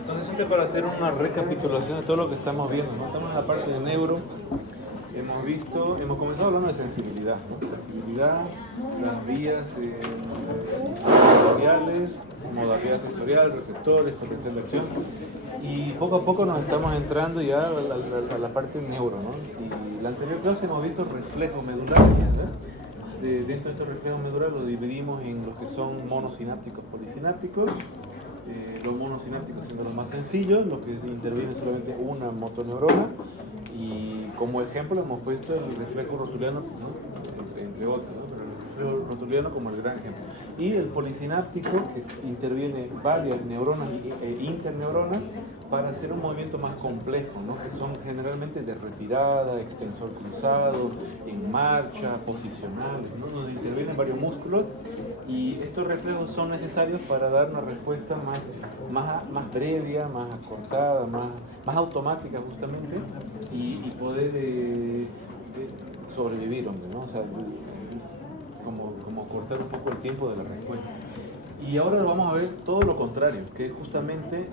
Entonces, para hacer una recapitulación de todo lo que estamos viendo, ¿no? Estamos en la parte de neuro. Hemos comenzado hablando de sensibilidad, ¿no? Sensibilidad, las vías sensoriales, modalidad sensorial, receptores, potencial de acción. Y poco a poco nos estamos entrando ya a la parte neuro, ¿no? Y la anterior clase hemos visto reflejos medulares, ¿no? Dentro de estos reflejos medulares los dividimos en los que son monosinápticos, polisinápticos. Los monosinápticos siendo los más sencillos, los que interviene solamente una motoneurona, y como ejemplo hemos puesto el reflejo rotuliano, ¿no? Entre otros, ¿no? Pero el reflejo rotuliano como el gran ejemplo. Y el polisináptico, que interviene varias neuronas e interneuronas para hacer un movimiento más complejo, ¿no? Que son generalmente de retirada, extensor cruzado, en marcha, posicionales, ¿no? Donde intervienen varios músculos, y estos reflejos son necesarios para dar una respuesta más breve, más acortada, más automática justamente, y poder sobrevivir, hombre, ¿no? O sea, como cortar un poco el tiempo de la respuesta. Y ahora lo vamos a ver todo lo contrario, que es justamente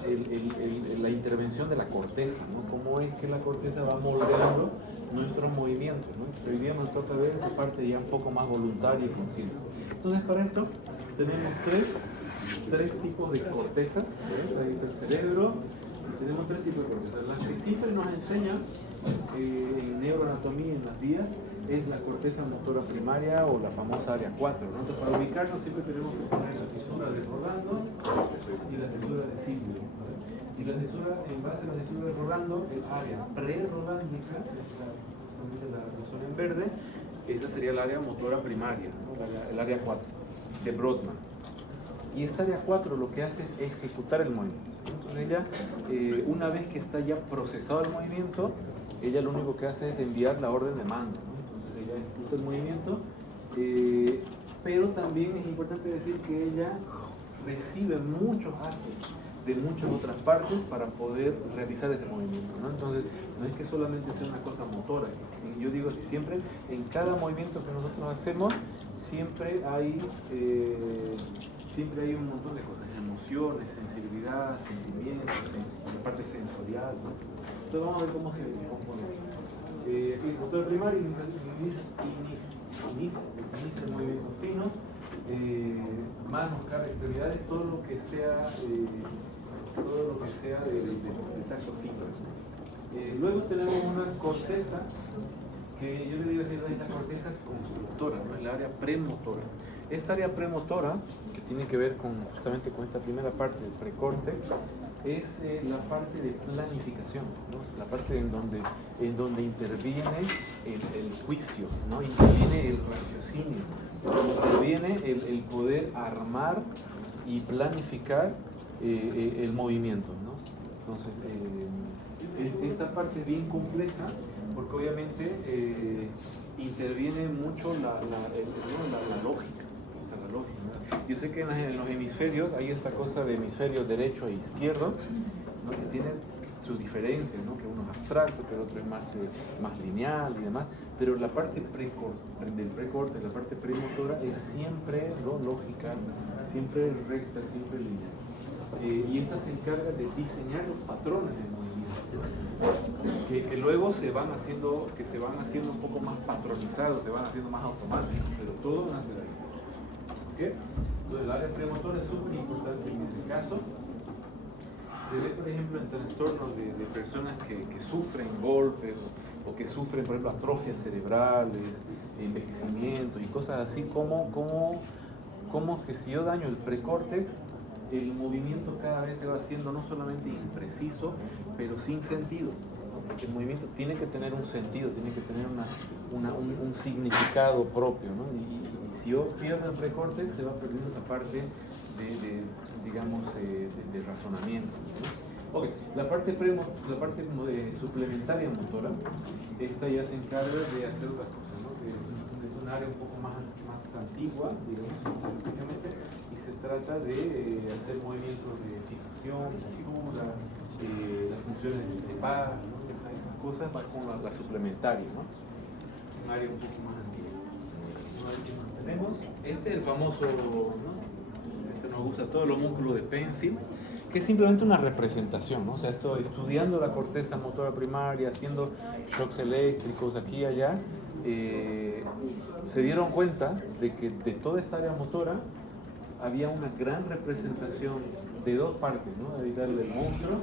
la intervención de la corteza, ¿no? Cómo es que la corteza va moldeando nuestros movimientos, ¿no? Hoy día nos toca ver esa parte ya un poco más voluntaria y consciente. Entonces, para esto tenemos tres tipos de cortezas, ¿ves? Ahí está el cerebro, y tenemos tres tipos de cortezas. Las que siempre nos enseñan en neuroanatomía, en las vías, es la corteza motora primaria o la famosa área 4, ¿no? Entonces, para ubicarnos siempre tenemos que poner la fisura de Rolando y la fisura de Silvio, ¿vale? Y la fisura, en base a la fisura de Rolando, el área prerolándica, la zona en verde, esa sería el área motora primaria, ¿no? El área 4 de Brodmann. Y esta área 4 lo que hace es ejecutar el movimiento. Entonces ella, una vez que está ya procesado el movimiento, ella lo único que hace es enviar la orden de mando, ¿no? Entonces ella ejecuta el movimiento, pero también es importante decir que ella recibe muchos haces de muchas otras partes para poder realizar ese movimiento, ¿no? Entonces no es que solamente sea una cosa motora. Yo digo así, siempre en cada movimiento que nosotros hacemos siempre hay un montón de cosas, emociones, sensibilidad, sentimientos, la parte sensorial, ¿no? Entonces vamos a ver cómo se compone. El motor primario inicia movimientos finos, manos, cara, extremidades, todo lo que sea de tacto fino. Luego tenemos una corteza, que yo le digo así, es la corteza constructora, ¿no? Es la área premotora. Esta área premotora, que tiene que ver justamente con esta primera parte del precorte, es la parte de planificación, ¿no? La parte en donde interviene el juicio, ¿no? Interviene el raciocinio, interviene el poder armar y planificar el movimiento, ¿no? Entonces, esta parte es bien compleja porque obviamente interviene mucho la lógica. La lógica, ¿no? Yo sé que en los hemisferios hay esta cosa de hemisferio derecho e izquierdo, ¿no? Que tienen sus diferencias, ¿no? Que uno es abstracto, que el otro es más lineal y demás, pero la parte del precorte, la parte premotora es siempre lógica, siempre recta, siempre lineal. Y esta se encarga de diseñar los patrones del movimiento, que luego se van haciendo un poco más patronizados, se van haciendo más automáticos, pero todo nace de ahí. ¿Okay? Entonces el área premotora es súper importante en ese caso. Se ve, por ejemplo, en trastornos de personas que sufren golpes o que sufren, por ejemplo, atrofias cerebrales, envejecimiento y cosas así, como que si yo daño el precórtex, el movimiento cada vez se va haciendo no solamente impreciso, pero sin sentido, ¿no? Porque el movimiento tiene que tener un sentido, tiene que tener un significado propio, ¿no? Y si yo pierdo el precórtex, se va perdiendo esa parte de razonamiento, ¿no? Okay. La parte suplementaria motora, esta ya se encarga de hacer otras cosas, ¿no? Es un área un poco más antigua, digamos, científicamente, y se trata de hacer movimientos de fijación, como las funciones de par, ¿no? Esas cosas van con la suplementaria, ¿no? Un área un poco más antigua. Una vez que mantenemos, este es el famoso, ¿no? Este no nos gusta todos los músculos de Penfield, que es simplemente una representación, ¿no? O sea, esto, estudiando la corteza motora primaria, haciendo shocks eléctricos aquí y allá, se dieron cuenta de que de toda esta área motora había una gran representación de dos partes, ¿no? De darle el monstruo,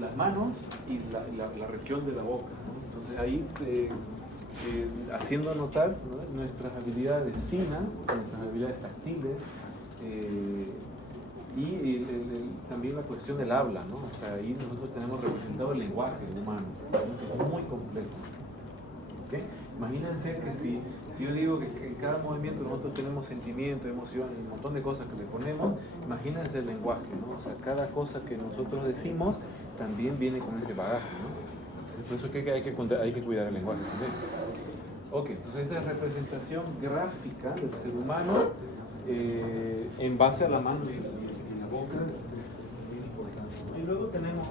las manos y la región de la boca, ¿no? Entonces ahí haciendo notar, ¿no?, nuestras habilidades finas, nuestras habilidades táctiles, y también la cuestión del habla, ¿no? O sea, ahí nosotros tenemos representado el lenguaje humano, ¿no?, que es muy complejo. ¿Okay? Imagínense que si yo digo que en cada movimiento nosotros tenemos sentimientos, emociones, un montón de cosas que le ponemos, imagínense el lenguaje, ¿no? O sea, cada cosa que nosotros decimos también viene con ese bagaje, ¿no? Por eso es que hay que cuidar el lenguaje también. Ok, entonces esa representación gráfica del ser humano en base a la mano y la boca es muy importante, ¿no? Y luego tenemos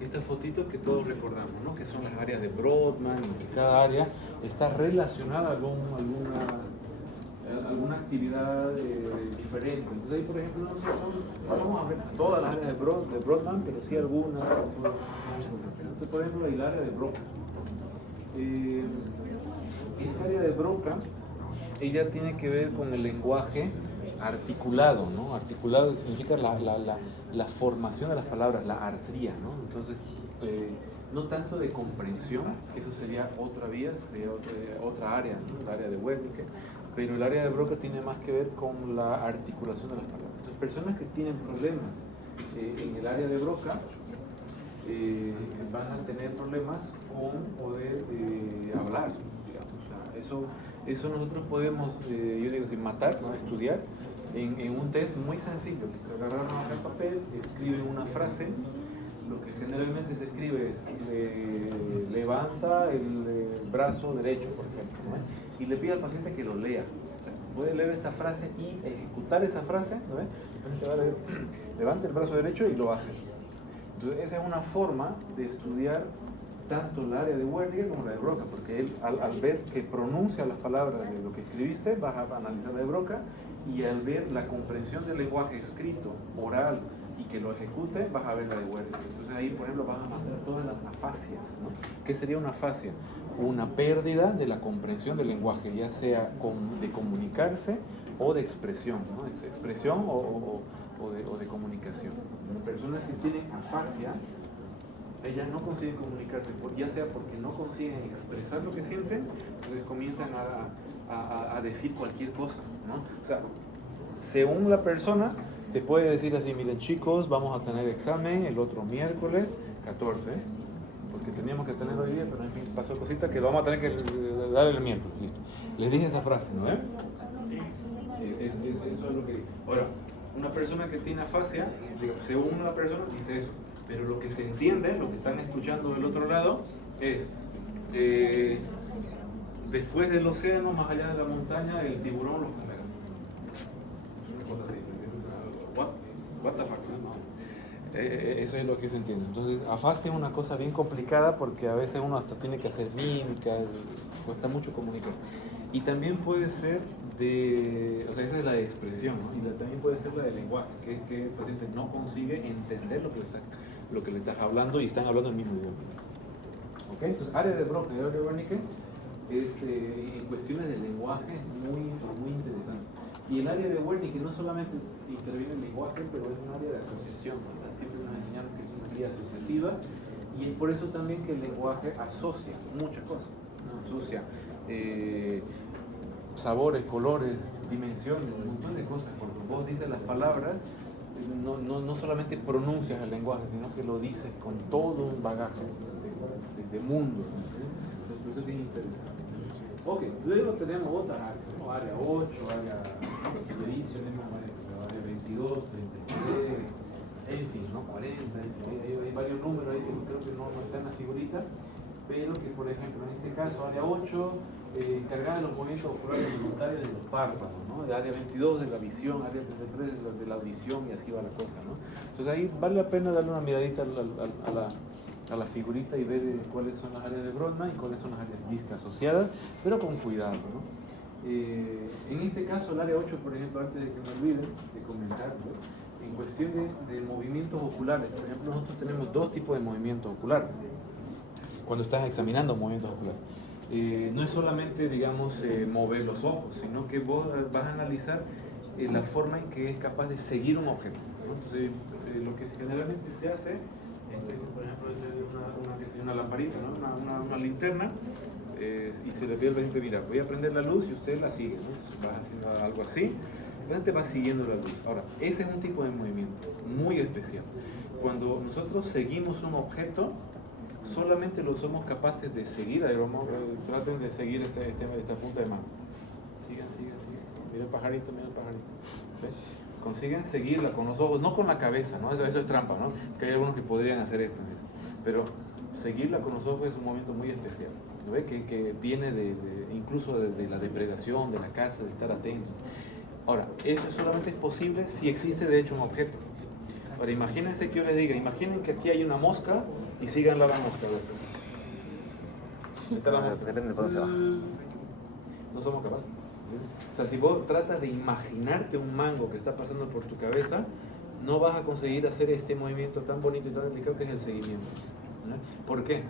esta fotito que todos recordamos, ¿no? Que son las áreas de Brodmann, y que cada área está relacionada con alguna actividad diferente. Entonces ahí, por ejemplo, no vamos a ver todas las áreas de Brodmann, pero sí algunas. Entonces, por ejemplo, el área de Broca. Esta área de Broca, ella tiene que ver con el lenguaje articulado, ¿no? Articulado significa la formación de las palabras, la artría, ¿no? Entonces, no tanto de comprensión, que eso sería otra vía, sería otra área, ¿no? El área de Wernicke, pero el área de Broca tiene más que ver con la articulación de las palabras. Entonces, personas que tienen problemas en el área de Broca van a tener problemas con poder hablar, digamos. O sea, eso nosotros podemos, yo digo, sin matar, ¿no?, estudiar en un test muy sencillo. Se agarraron acá el papel, escriben una frase. Lo que generalmente se escribe es levanta el brazo derecho, por ejemplo, ¿no? Y le pide al paciente que lo lea. O sea, puede leer esta frase y ejecutar esa frase, ¿no? Entonces va a leer, levanta el brazo derecho y lo hace. Entonces esa es una forma de estudiar tanto el área de Wernicke como la de Broca, porque él al ver que pronuncia las palabras de lo que escribiste, vas a analizar la de Broca, y al ver la comprensión del lenguaje escrito, oral, y que lo ejecute, vas a ver la de Wernicke. Entonces ahí, por ejemplo, vas a mandar todas las afasias, ¿no? ¿Qué sería una afasia? Una pérdida de la comprensión del lenguaje, ya sea de comunicarse o de expresión, ¿no? Expresión o de comunicación. Las personas que tienen afasia, ellas no consiguen comunicarse, ya sea porque no consiguen expresar lo que sienten, entonces comienzan a decir cualquier cosa, ¿no? O sea, según la persona, te puede decir así: miren chicos, vamos a tener examen el otro miércoles 14, porque teníamos que tenerlo hoy día, pero en fin, pasó cosita que lo vamos a tener que dar el miércoles, listo. Les dije esa frase, ¿no? Eso es lo que digo. Ahora, una persona que tiene afasia, según una persona, dice eso. Pero lo que se entiende, lo que están escuchando del otro lado, es después del océano, más allá de la montaña, el tiburón los comerá. Una cosa así. What the fuck, ¿no? Eso es lo que se entiende. Entonces, afasia es una cosa bien complicada porque a veces uno hasta tiene que hacer mímica, cuesta mucho comunicarse. Y también puede ser o sea, esa es la de expresión, ¿no? Y también puede ser la de lenguaje, que es que el paciente no consigue entender lo que le estás hablando y están hablando el mismo idioma. ¿Ok? Entonces, área de Broca y área de Wernicke es, en cuestiones de lenguaje, muy interesante. Y el área de Wernicke no solamente interviene en el lenguaje, pero es un área de asociación, ¿no? Siempre nos enseñaron que es una guía asociativa, y es por eso también que el lenguaje asocia muchas cosas, ¿no? Asocia sabores, colores, dimensiones, un montón de cosas. Porque vos dices las palabras, no solamente pronuncias el lenguaje, sino que lo dices con todo un bagaje de mundo, ¿no? Entonces, por eso es bien interesante. Ok, luego tenemos otras áreas, ¿no? Área 8, área tenemos área 22, 33, en fin, ¿no? 40, hay varios números ahí que creo que no están en la figurita, pero que, por ejemplo, en este caso, área 8, encargada de los movimientos oculares voluntarios de los párpados, ¿no? De área 22 de la visión, área 33 de la audición, y así va la cosa, ¿no? Entonces ahí vale la pena darle una miradita a la figurita y ver cuáles son las áreas de Brodmann y cuáles son las áreas disc asociadas, pero con cuidado, ¿no? En este caso, el área 8, por ejemplo, antes de que me olvide de comentar, ¿no? En cuestión de movimientos oculares, por ejemplo, nosotros tenemos dos tipos de movimientos oculares cuando estás examinando movimientos oculares. No es solamente, digamos, mover los ojos, sino que vos vas a analizar la forma en que es capaz de seguir un objeto, ¿no? Entonces, lo que generalmente se hace es, por ejemplo, una lamparita, ¿no? una linterna, y se le pide al paciente, mira, voy a prender la luz y usted la sigue, ¿no? Entonces vas haciendo algo así, el paciente va siguiendo la luz. Ahora, ese es un tipo de movimiento muy especial. Cuando nosotros seguimos un objeto, solamente lo somos capaces de seguir. Ahí vamos, traten de seguir esta punta de mano. Sigan. Mira el pajarito. ¿Ves? Consiguen seguirla con los ojos, no con la cabeza, ¿no? Eso es trampa, ¿no? Que hay algunos que podrían hacer esto, mira. Pero seguirla con los ojos es un movimiento muy especial, ¿no? ¿Ves? Que viene incluso de la depredación, de la caza, de estar atento. Ahora, eso solamente es posible si existe de hecho un objeto. Ahora, imagínense que yo les diga, imaginen que aquí hay una mosca y síganla la mosca. Está la mosca. Depende de dónde se va. No somos capaces. O sea, si vos tratas de imaginarte un mango que está pasando por tu cabeza, no vas a conseguir hacer este movimiento tan bonito y tan delicado que es el seguimiento, ¿no? ¿Por qué?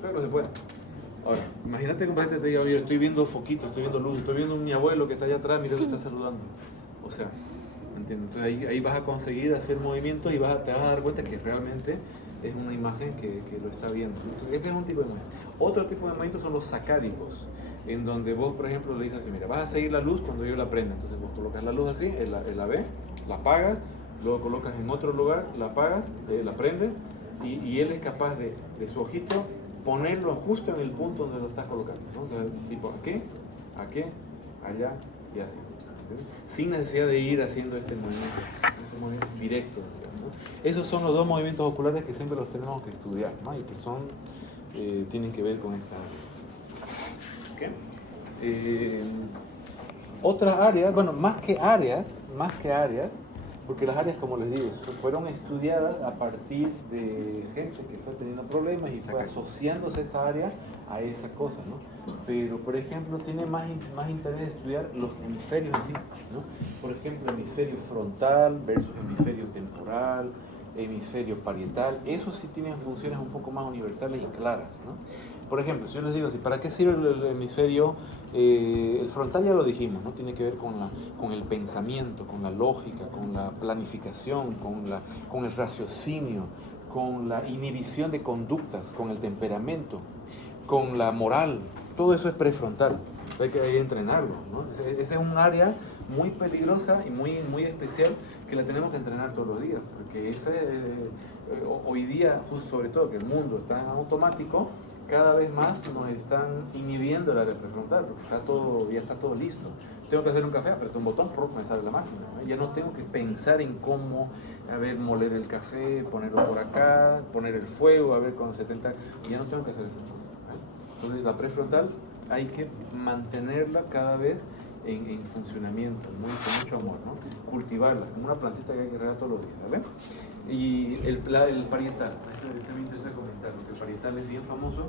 Claro, se puede. Ahora, imagínate que un paciente te diga, oye, estoy viendo foquitos, estoy viendo luz, estoy viendo a mi abuelo que está allá atrás, mira que está saludando. O sea, ¿entiendes? Entonces ahí vas a conseguir hacer movimientos y te vas a dar cuenta que realmente es una imagen que lo está viendo. Entonces, ese es un tipo de movimiento. Otro tipo de movimientos son los sacádicos, en donde vos, por ejemplo, le dices así, mira, vas a seguir la luz cuando yo la prenda. Entonces vos colocas la luz así, él la ve, la apagas, luego colocas en otro lugar, la apagas, la prendes, y él es capaz de su ojito ponerlo justo en el punto donde lo estás colocando, ¿no? O sea, tipo aquí, allá y así, ¿entiendes? Sin necesidad de ir haciendo este movimiento directo, ¿no? Esos son los dos movimientos oculares que siempre los tenemos que estudiar, ¿no? Y que tienen que ver con esta área. ¿Okay? Otras áreas, bueno, más que áreas, porque las áreas, como les digo, fueron estudiadas a partir de gente que fue teniendo problemas y fue asociándose esa área a esa cosa, ¿no? Pero, por ejemplo, tiene más interés estudiar los hemisferios en sí, ¿no? Por ejemplo, hemisferio frontal versus hemisferio temporal, hemisferio parietal. Esos sí tienen funciones un poco más universales y claras, ¿no? Por ejemplo, si yo les digo así, ¿para qué sirve el hemisferio? El frontal ya lo dijimos, ¿no? Tiene que ver con el pensamiento, con la lógica, con la planificación, con el raciocinio, con la inhibición de conductas, con el temperamento, con la moral. Todo eso es prefrontal. Hay que entrenarlo, ¿no? Ese es un área muy peligrosa y muy especial que la tenemos que entrenar todos los días, porque hoy día, justo sobre todo que el mundo está en automático, cada vez más nos están inhibiendo el área prefrontal, porque ya está todo listo. Tengo que hacer un café, aprieto un botón, me sale la máquina, ¿no? Ya no tengo que pensar en cómo, moler el café, ponerlo por acá, poner el fuego, con 70, ya no tengo que hacer esas cosas, ¿no? Entonces la prefrontal hay que mantenerla cada vez en funcionamiento, con mucho amor, ¿no? Cultivarla, como una plantita que hay que regar todos los días, ¿vale? Y el parietal, ese me interesa comentar, porque el parietal es bien famoso,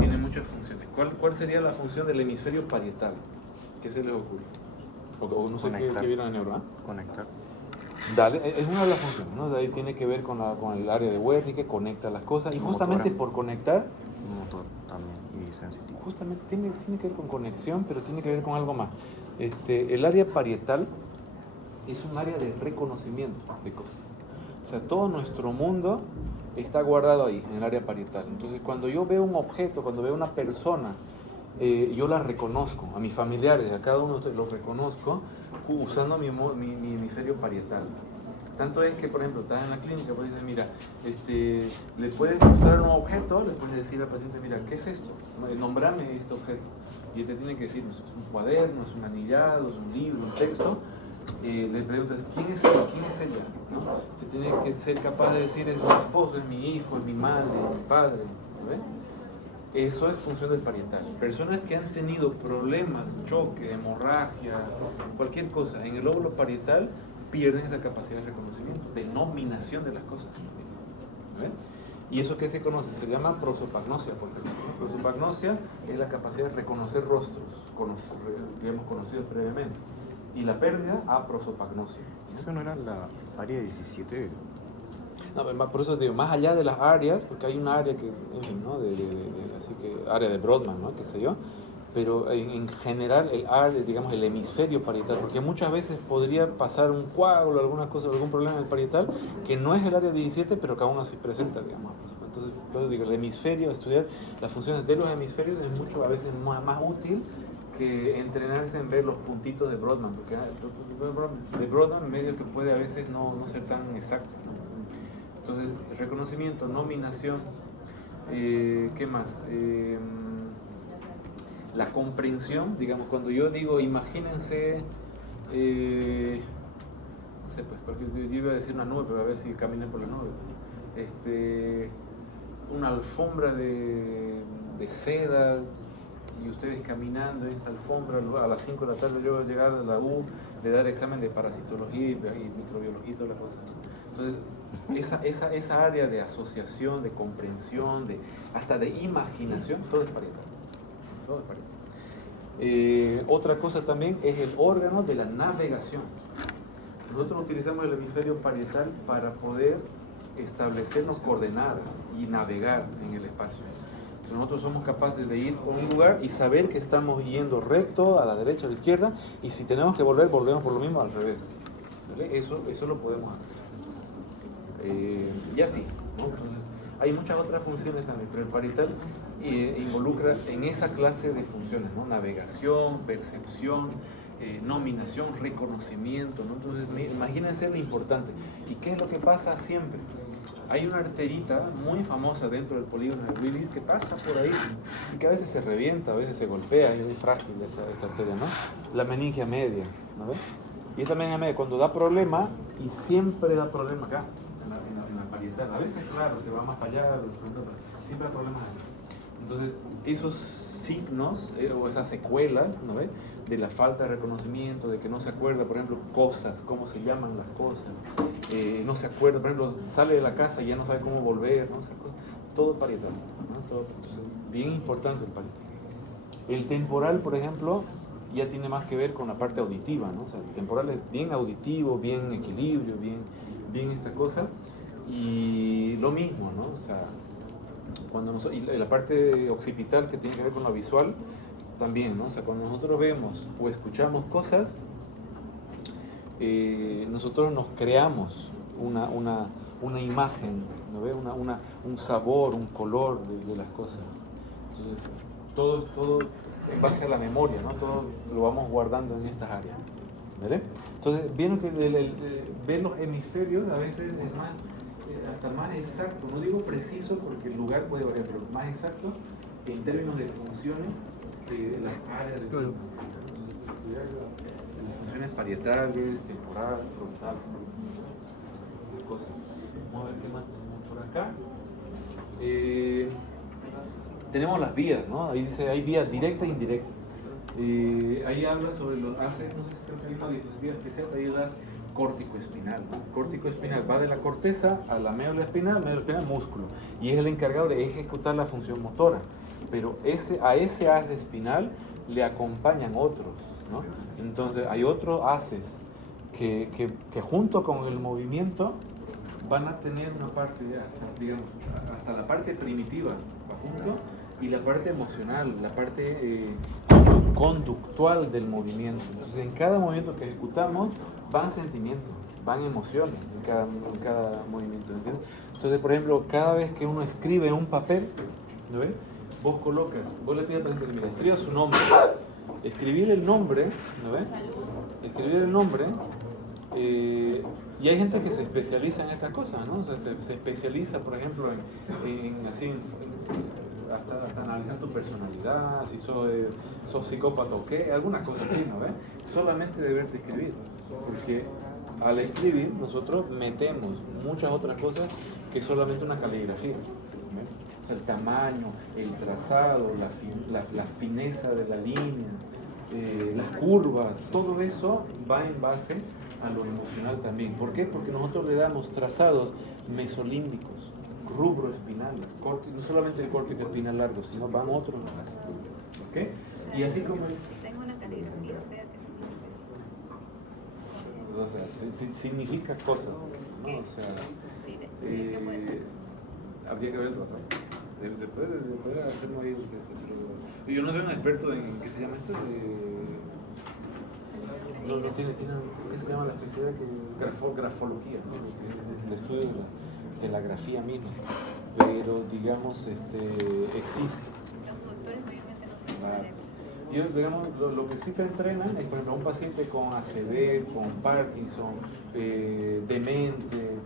tiene muchas funciones. ¿Cuál sería la función del hemisferio parietal? ¿Qué se les ocurre? O no sé qué vieron en neuro, ¿eh? Conectar. Dale, es una de las funciones, ¿no? Ahí tiene que ver con el área de Wernicke, que conecta las cosas, y justamente por conectar... Motor también, y sensitivo. Justamente tiene que ver con conexión, pero tiene que ver con algo más. El área parietal es un área de reconocimiento de cosas. O sea, todo nuestro mundo está guardado ahí, en el área parietal. Entonces, cuando yo veo un objeto, cuando veo una persona, yo la reconozco, a mis familiares, a cada uno de ustedes los reconozco usando mi hemisferio parietal. Tanto es que, por ejemplo, estás en la clínica, pues dices, mira, le puedes mostrar un objeto, le puedes decir al paciente, mira, ¿qué es esto? Nómbrame este objeto. Y él te tiene que decir, es un cuaderno, es un anillado, es un libro, un texto. Le preguntas, ¿quién es él? ¿Quién es ella? ¿No? Te tiene que ser capaz de decir, es mi esposo, es mi hijo, es mi madre, es mi padre. ¿Ves? Eso es función del parietal. Personas que han tenido problemas, choque, hemorragia, cualquier cosa, en el lóbulo parietal pierden esa capacidad de reconocimiento, de nominación de las cosas. ¿Ve? ¿Y eso qué se conoce? Se llama prosopagnosia, por ejemplo. Prosopagnosia es la capacidad de reconocer rostros, digamos, conocidos previamente. Y la pérdida, prosopagnosia. ¿Eso no era la área 17? No, por eso digo, más allá de las áreas, porque hay una área que, en fin, ¿no? Así que área de Brodmann, ¿no? Qué sé yo, pero en general el área, digamos, el hemisferio parietal, porque muchas veces podría pasar un coágulo, alguna cosa, algún problema en el parietal, que no es el área 17, pero que aún así presenta, digamos. Entonces, por eso digo, el hemisferio, estudiar las funciones de los hemisferios es mucho, a veces más útil que entrenarse en ver los puntitos de Brodmann, porque de Brodmann medio que puede a veces no ser tan exacto, ¿no? Entonces, reconocimiento, nominación, ¿qué más? La comprensión, digamos, cuando yo digo, imagínense, no sé, pues, porque yo iba a decir una nube, pero a ver si caminé por la nube. Una alfombra de seda, y ustedes caminando en esta alfombra, a las 5 de la tarde yo voy a llegar a la U, de dar examen de parasitología y microbiología y todas las cosas. Entonces, esa área de asociación, de comprensión, hasta de imaginación, todo es parietal. Todo es parietal. Otra cosa también es el órgano de la navegación. Nosotros utilizamos el hemisferio parietal para poder establecernos coordenadas y navegar en el espacio. Nosotros somos capaces de ir a un lugar y saber que estamos yendo recto, a la derecha o a la izquierda, y si tenemos que volver, volvemos por lo mismo al revés. ¿Vale? Eso lo podemos hacer. Y así, ¿no? Entonces, hay muchas otras funciones también, pero el parietal involucra en esa clase de funciones, ¿no? Navegación, percepción, nominación, reconocimiento, ¿no? Entonces, imagínense lo importante. ¿Y qué es lo que pasa siempre? Hay una arterita muy famosa dentro del polígono de Willis que pasa por ahí y que a veces se revienta, a veces se golpea, es muy frágil esa arteria, ¿no? La meningia media, ¿no ves? Y esta meningia media cuando da problema, y siempre da problema acá, en la parietal. A veces, claro, se va más para allá, siempre da problemas ahí. Entonces, esos signos o esas secuelas, ¿no ves? De la falta de reconocimiento, de que no se acuerda, por ejemplo, cosas, cómo se llaman las cosas, no se acuerda, por ejemplo, sale de la casa y ya no sabe cómo volver, ¿no? Todo parietal, ¿no? Entonces, bien importante el parietal. El temporal, por ejemplo, ya tiene más que ver con la parte auditiva, ¿no? O sea, el temporal es bien auditivo, bien equilibrio, bien esta cosa, y lo mismo, ¿no? O sea, y la parte occipital que tiene que ver con lo visual también, ¿no? O sea, cuando nosotros vemos o escuchamos cosas, nosotros nos creamos una imagen, ¿no ve? Un sabor, un color de las cosas. Entonces, todo en base a la memoria, ¿no? Todo lo vamos guardando en estas áreas, ¿vale? Entonces, vieron que ver los hemisferios a veces es más, hasta más exacto, no digo preciso porque el lugar puede variar, pero más exacto en términos de funciones de las áreas del cuerpo. Las funciones parietales, temporal, frontal, cosas. Vamos a ver qué más tenemos por acá. Tenemos las vías, ¿no? Ahí dice, hay vías directa e indirecta. Ahí habla sobre no sé si creo que hay una diapositiva especial, ahí das córtico-espinal, ¿no? Córtico-espinal va de la corteza a la médula espinal músculo, y es el encargado de ejecutar la función motora, pero a ese haz espinal le acompañan otros, ¿no? Entonces hay otros haces que junto con el movimiento van a tener una parte, digamos, hasta la parte primitiva va junto, y la parte emocional, la parte conductual del movimiento. Entonces, en cada movimiento que ejecutamos van sentimientos, van emociones en cada movimiento, ¿entiendes? Entonces, por ejemplo, cada vez que uno escribe en un papel, ¿no ves? Vos le pides al paciente, mira, escriba su nombre. Escribir el nombre, ¿no ves? Escribir el nombre, y hay gente que se especializa en estas cosas, ¿no? O sea, se especializa, por ejemplo, hasta analizar tu personalidad, si sos psicópata o qué, alguna cosa así, ¿no ves? Solamente de verte escribir, porque al escribir nosotros metemos muchas otras cosas que solamente una caligrafía, ¿ves? O sea, el tamaño, el trazado, la fineza de la línea, las curvas, todo eso va en base a lo emocional también. ¿Por qué? Porque nosotros le damos trazados mesolímbicos. rubro espinales, no solamente el córtex espinal largo, sino van otros. ¿Ok? Y así como... Tengo una caligrafía fea que O sea, significa cosas, ¿no? O sea, sí, ¿qué puede ser? habría que ver el tratado. Después hacerlo ahí. Yo no soy un experto en qué se llama esto. No tiene, ¿qué se llama la especialidad? Grafología, ¿no? El estudio de la grafía misma. Pero digamos, existe. Los doctores mayormente no trabajan. Yo, digamos, lo que sí te entrenan es, por ejemplo, un paciente con ACV, con Parkinson, demente,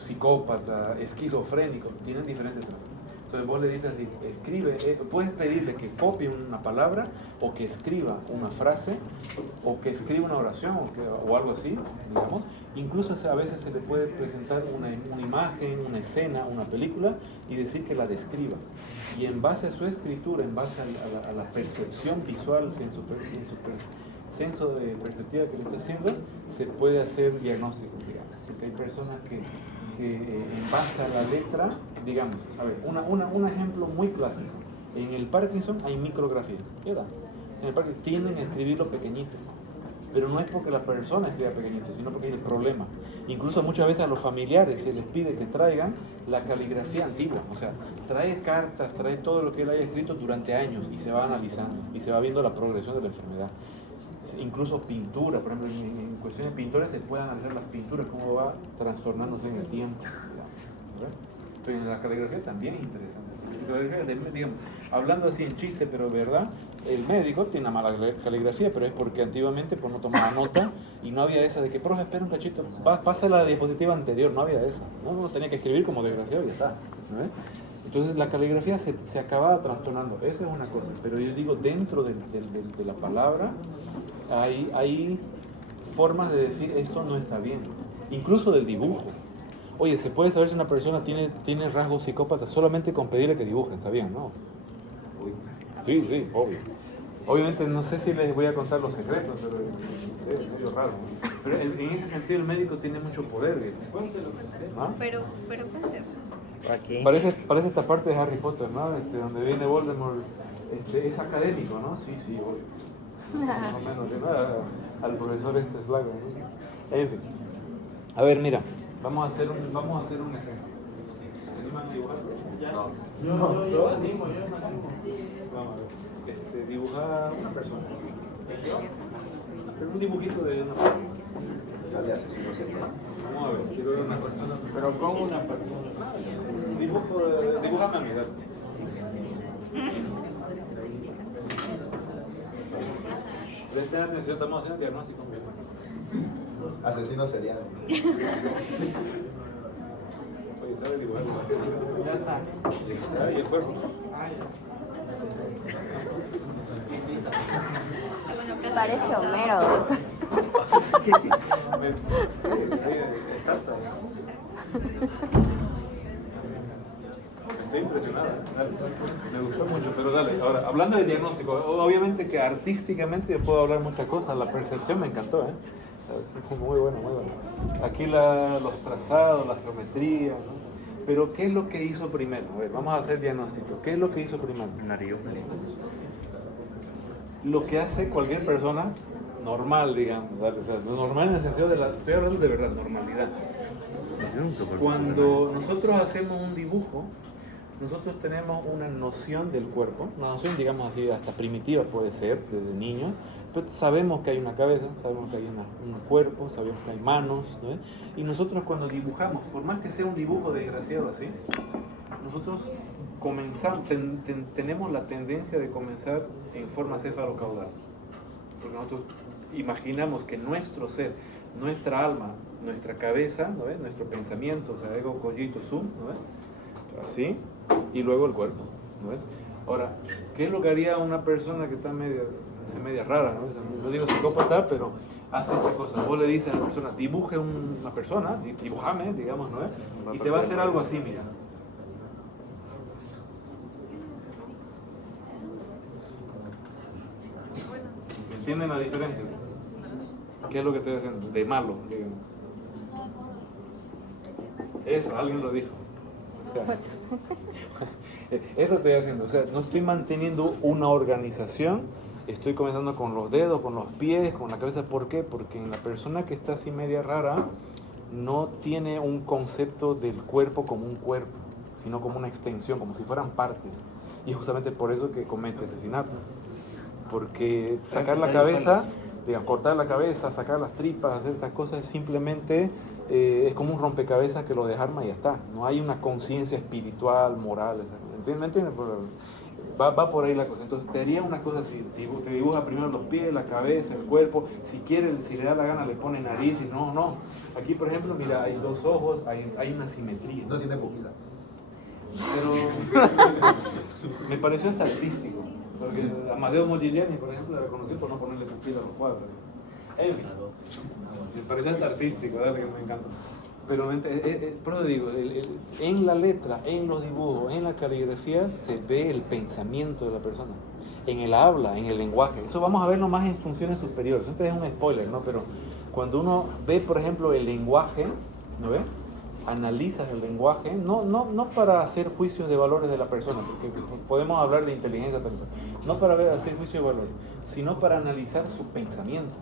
psicópata, esquizofrénico, tienen diferentes trastornos. Entonces vos le dices así, escribe, puedes pedirle que copie una palabra o que escriba una frase o que escriba una oración o algo así, digamos. Incluso a veces se le puede presentar una imagen, una escena, una película y decir que la describa. Y en base a su escritura, en base a la percepción visual, senso de perceptiva que le está haciendo, se puede hacer diagnóstico, digamos. Porque hay personas que en base a la letra, digamos, a ver, un ejemplo muy clásico. En el Parkinson hay micrografía, ¿verdad? En el Parkinson tienden a escribirlo pequeñito, pero no es porque la persona escriba pequeñito, sino porque es el problema. Incluso muchas veces a los familiares se les pide que traigan la caligrafía antigua, o sea, trae cartas, trae todo lo que él haya escrito durante años y se va analizando y se va viendo la progresión de la enfermedad. Incluso pintura, por ejemplo, en cuestión de pintores se pueden analizar las pinturas, cómo va trastornándose en el tiempo. Entonces, la caligrafía también es interesante. Digamos, hablando así en chiste, pero verdad, el médico tiene una mala caligrafía, pero es porque antiguamente pues, no tomaba nota y no había esa de que, profe, espera un cachito, pasa la diapositiva anterior, no había esa. No, uno tenía que escribir como desgraciado y ya está. ¿No ves? Entonces la caligrafía se acababa trastornando, esa es una cosa, pero yo digo, dentro de la palabra hay formas de decir esto no está bien, incluso del dibujo. Oye, se puede saber si una persona tiene rasgos psicópatas solamente con pedirle que dibujen, ¿sabían? ¿No? Sí, obvio. Obviamente no sé si les voy a contar los secretos, pero es medio raro. Pero en ese sentido el médico tiene mucho poder. ¿Ah? Pero cuéntame. Aquí. Parece esta parte de Harry Potter, ¿no? Donde viene Voldemort, es académico, ¿no? Sí, obvio. Más o menos, ¿no? Al profesor Slago, ¿no? En fin. A ver, mira, vamos a hacer un ejemplo. ¿Se animan a dibujar? No. Yo animo. Vamos a ver. Dibujar una persona. Un dibujito de una persona. Sale asesino serial. Vamos a ver, quiero ver una persona. Pero como una persona. Dibújame a mi edad. Presten atención, estamos haciendo diagnóstico. Asesino serial. Oye, ¿sabe dibujar? Ya está. ¿Y el cuerpo? Parece Homero, doctor. Estoy impresionada. Dale. Me gustó mucho, pero dale. Ahora, hablando de diagnóstico, obviamente que artísticamente yo puedo hablar muchas cosas. La percepción me encantó, ¿eh? Muy bueno. Aquí los trazados, la geometría, ¿no? Pero, ¿qué es lo que hizo primero? A ver, vamos a hacer diagnóstico. ¿Qué es lo que hizo primero? Nariz. Lo que hace cualquier persona normal, digamos, ¿vale? O sea, normal en el sentido de estoy hablando de verdad, normalidad. Cuando nosotros hacemos un dibujo, nosotros tenemos una noción del cuerpo, una noción, digamos así, hasta primitiva puede ser, desde niños, pero sabemos que hay una cabeza, sabemos que hay un cuerpo, sabemos que hay manos, ¿no? Y nosotros cuando dibujamos, por más que sea un dibujo desgraciado así, nosotros comenzamos, tenemos la tendencia de comenzar en forma cefalocaudal. Porque nosotros imaginamos que nuestro ser, nuestra alma, nuestra cabeza, ¿no ves? Nuestro pensamiento, o sea, ego, cogito, sum, ¿no ves? Así, y luego el cuerpo, ¿no ves? Ahora, ¿qué es lo que haría una persona que está media rara, ¿no? O sea, no digo psicópata, pero hace esta cosa. Vos le dices a la persona, dibuje una persona, dibujame, digamos, ¿no ves? Y te va a hacer algo así, mira. ¿Entienden la diferencia? ¿Qué es lo que estoy haciendo? De malo, digamos. Eso, alguien lo dijo. O sea, eso estoy haciendo. O sea, no estoy manteniendo una organización. Estoy comenzando con los dedos, con los pies, con la cabeza. ¿Por qué? Porque en la persona que está así media rara no tiene un concepto del cuerpo como un cuerpo, sino como una extensión, como si fueran partes. Y es justamente por eso que comete asesinato. Porque sacar la cabeza, digamos, cortar la cabeza, sacar las tripas, hacer estas cosas, simplemente es como un rompecabezas que lo desarma y ya está. No hay una conciencia espiritual, moral. ¿Me entiendes? Va por ahí la cosa. Entonces te haría una cosa así, te dibuja primero los pies, la cabeza, el cuerpo. Si quiere, si le da la gana, le pone nariz y no. Aquí, por ejemplo, mira, hay dos ojos, hay una simetría. No tiene pupila. Pero me pareció hasta artístico. Porque Amadeo Modigliani, por ejemplo, la reconocí por no ponerle pupila a los cuadros. En fin, me pareció hasta artístico, dale, que me encanta. Pero por eso digo, en la letra, en los dibujos, en la caligrafía se ve el pensamiento de la persona. En el habla, en el lenguaje. Eso vamos a verlo más en funciones superiores. Este es un spoiler, ¿no? Pero cuando uno ve, por ejemplo, el lenguaje, ¿no ve? Analizas el lenguaje, no para hacer juicios de valores de la persona, porque podemos hablar de inteligencia también, no para hacer juicios de valores, sino para analizar su pensamiento.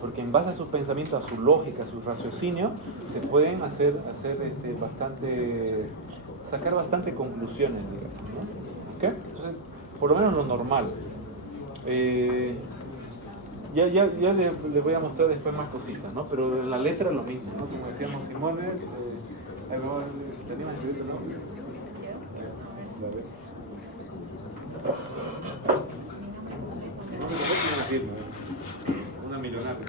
Porque en base a sus pensamientos, a su lógica, a su raciocinio, se pueden sacar bastante conclusiones, digamos, ¿no? ¿Okay? Entonces, por lo menos lo normal. Ya les voy a mostrar después más cositas, ¿no? Pero en la letra lo mismo, ¿no? Como decíamos Simone, ¿te animas a escribir el nombre? No me tocó una firma, una millonaria.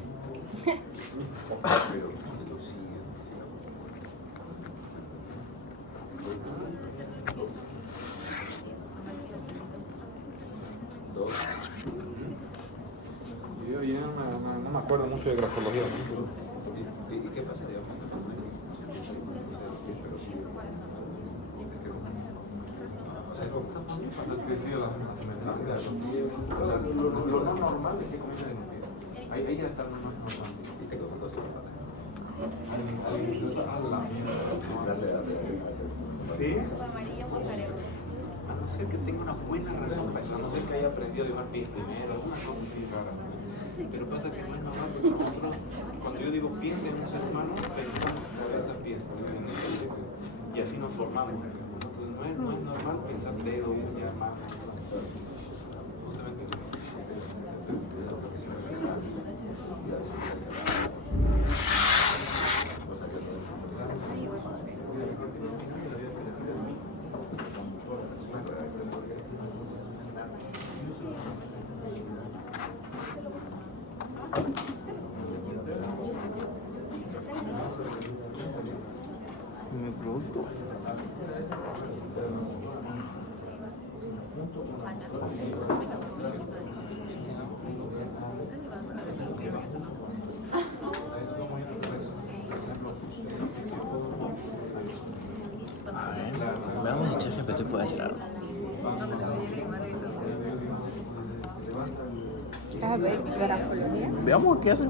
Yo ya no me acuerdo mucho de grafología, ¿no? ¿Y qué pasa, digamos? O sea, lo no normal es que comienza de mentira. Ahí ya está lo más normal. Y tengo fotos de ¿Sí? Amarillo mozzarella. A no ser que tenga una buena razón para eso, a no ser que haya aprendido a dibujar pies primero, alguna cosa así rara. Pero pasa que no es normal porque nosotros, cuando yo digo piensa en un ser humano, pensamos por esa pieza, y así nos formamos. Entonces no es normal pensar dedo, uña, mano. Justamente. Me pregunto. A ver, veamos si ChatGPT puede hacer algo. A ver, grafología. Veamos qué hace.